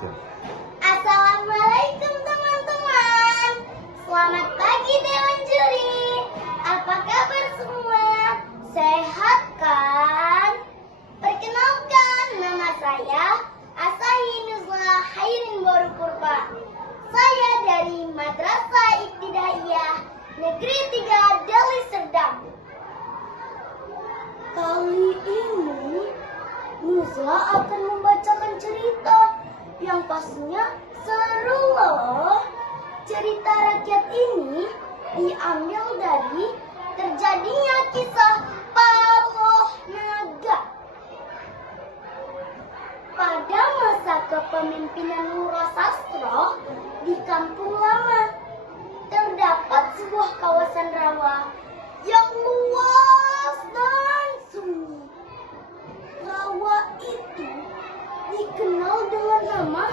Assalamualaikum teman-teman. Selamat pagi Dewan Juri. Apa kabar semua? Sehat kan? Perkenalkan, nama saya Asahi Nuzla Hairin Boru Purba. Saya dari Madrasah Ibtidaiyah Negeri 3 Deli Serdang. Kali ini Nuzla akan membacakan cerita yang pastinya seru loh. Cerita rakyat ini diambil dari terjadinya kisah Paloh Naga. Pada masa kepemimpinan Lurah Sastro di Kampung Lama, terdapat sebuah kawasan rawa yang luas dan sunyi. Rawa itu dikenal dengan nama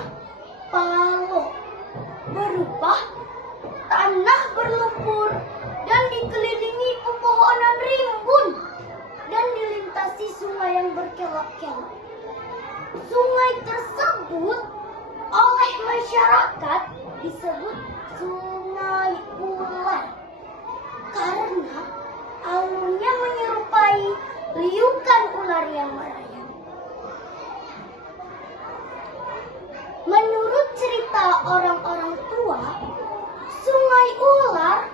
Paloh, berupa tanah berlumpur dan dikelilingi pepohonan rimbun dan dilintasi sungai yang berkelok-kelok. Sungai tersebut oleh masyarakat disebut Sungai Ular karena alurnya menyerupai liukan ular yang merayap. Menurut cerita orang-orang tua, Sungai Ular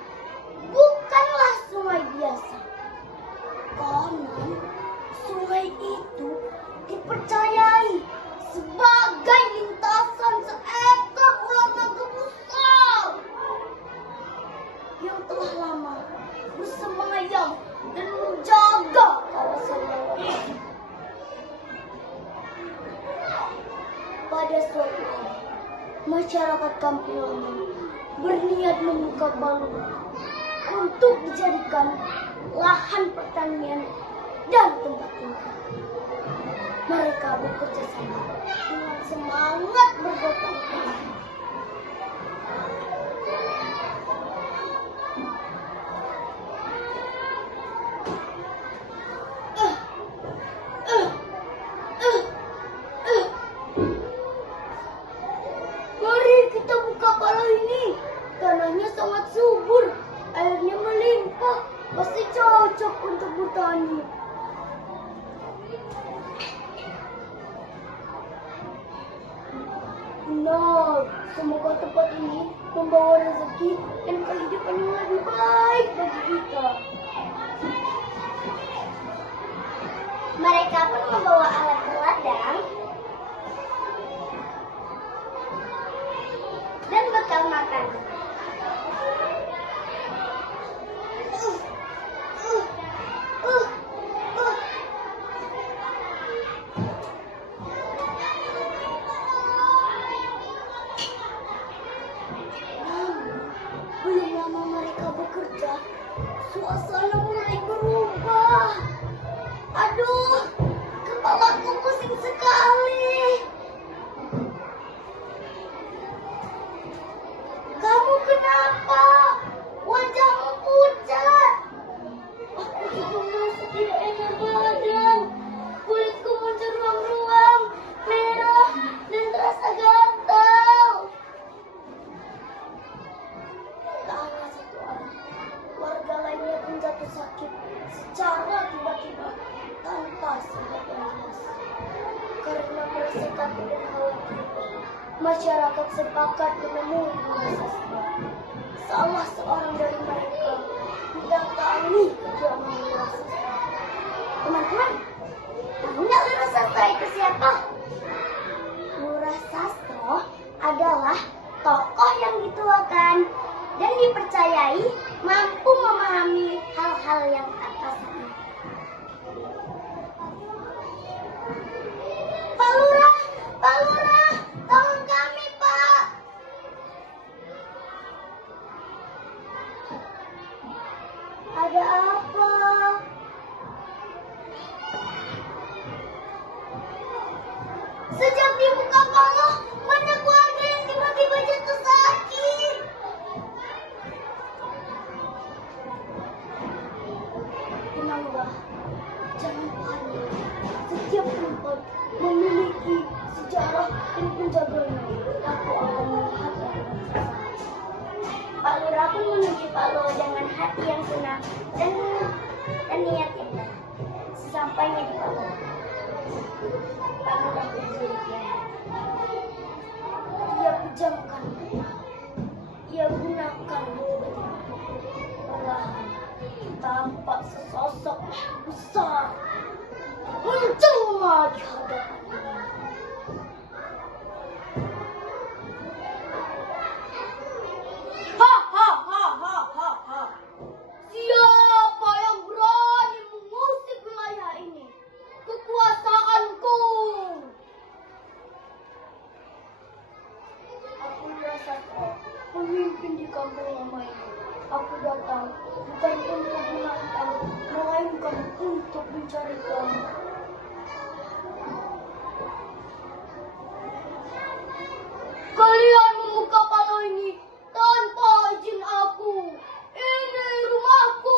bukanlah sungai biasa. Konon, sungai itu dipercayai sebagai lintasan seekor ular naga besar yang telah lama bersemayam dan menjaga kawasan rawa itu. Pada suatu hari, masyarakat Kampung Lama berniat membuka balung untuk dijadikan lahan pertanian dan tempat tinggal. Mereka bekerja sama dengan semangat bergotong royong. Mari kita buka palau ini. Tanahnya sangat subur, airnya melimpah, pasti cocok untuk bertani. Nah, semoga tempat ini membawa rezeki dan kehidupan yang lebih baik bagi kita. Mereka pun membawa alat berladang dan bekal makan. Belum lama mereka bekerja, suasana mulai berubah. Aduh, kepalaku pusing sekali. Kamu kenapa? Wajahmu pucat. Aku juga merasa tidak enak badan. Kulitku muncul ruam-ruam, merah, dan terasa gatal. Tak hanya satu orang, warga lainnya pun jatuh sakit secara tiba-tiba tanpa sebab yang jelas. Karena merasa takut dan khawatir, masyarakat sepakat menemui Lurah Sastro. Salah seorang dari mereka mendatangi kediaman Lurah Sastro. Teman-teman, tahu nggak Lurah Sastro itu siapa? Lurah Sastro adalah tokoh yang dituakan dan dipercayai mampu memahami hal-hal yang tak kasar. Pak Lurah, tolong kami, Pak. Ada apa? Sejak dibuka palau, banyak warga yang tiba-tiba jatuh sakit. Tenanglah, jangan panik. Setiap tempat memiliki sejarah dan sebagai penjaganya, aku akan melihat yang tersesat. Pak Lurah pun menuju Pak Lo dengan hati yang senang dan niat yang baik. Sesampainya di Pak Lo, Pak Lurah berjerit. Ia pejamkan, ia gunakan perlahan. Tampak sesosok besar menjelma di hadapannya. Siapa yang berani mengusik wilayah ini? Kekuasaanku. Aku merasa pemimpin di kampung lama ini. Aku datang bukan untuk menantang, melainkan untuk mencari kamu. Kalian membuka palau ini tanpa izin aku. Ini rumahku.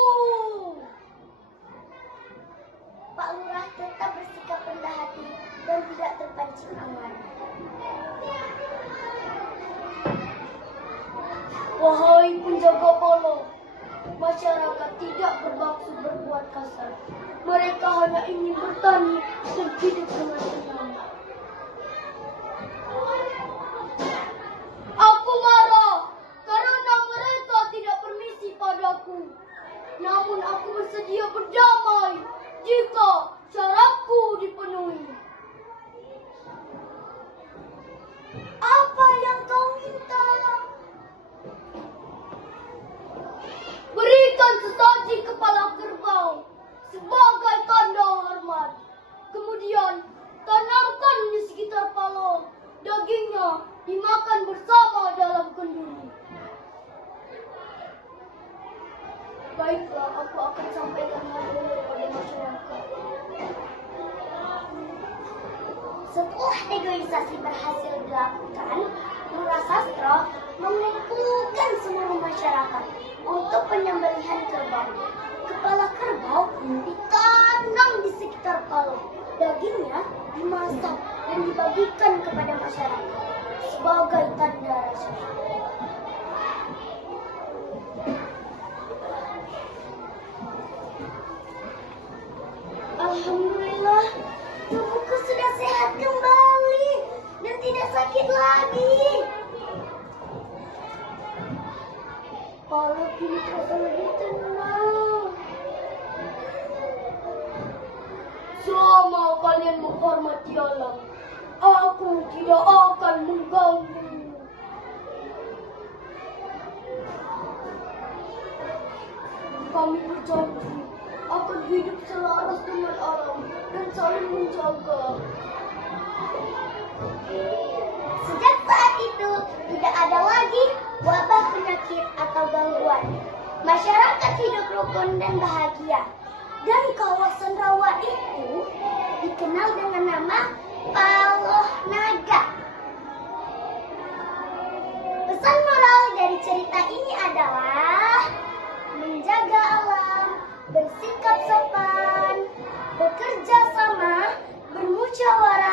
Pak Lurah tetap bersikap rendah hati dan tidak terpancing amarah. Wahai penjaga palau, masyarakat tidak bermaksud berbuat kasar. Mereka hanya ingin bertani dan hidup dengan tenang. Aku marah karena mereka tidak permisi padaku. Namun aku bersedia berdamai jika syaratku dipenuhi. Apa yang kau minta? Berikan sesaji kepala kerbau sebagai tanda hormat. Kemudian tanamkan di sekitar palau. Dagingnya dimakan bersama dalam kenduri. Baiklah, aku akan sampaikan hal ini kepada masyarakat. Setelah negosiasi berhasil dilakukan, Lurah Sastro mengumpulkan seluruh masyarakat untuk penyembelihan kerbau. Kepala kerbau ditanam di sekitar palau. Dagingnya dimasak dan dibagikan kepada masyarakat sebagai tanda rasa syukur. Alhamdulillah, tubuhku sudah sehat kembali dan tidak sakit lagi. Kalau kini terasa lebih tenang. Selama kalian menghormati alam, aku tidak akan mengganggu. Kami berjanji akan hidup selaras dengan alam dan saling menjaga. Sejak saat itu, tidak ada lagi wabah penyakit atau gangguan. Masyarakat hidup rukun dan bahagia. Dan kawasan rawa itu dikenal dengan nama Paloh Naga. Pesan moral dari cerita ini adalah menjaga alam, bersikap sopan, bekerja sama, bermusyawarah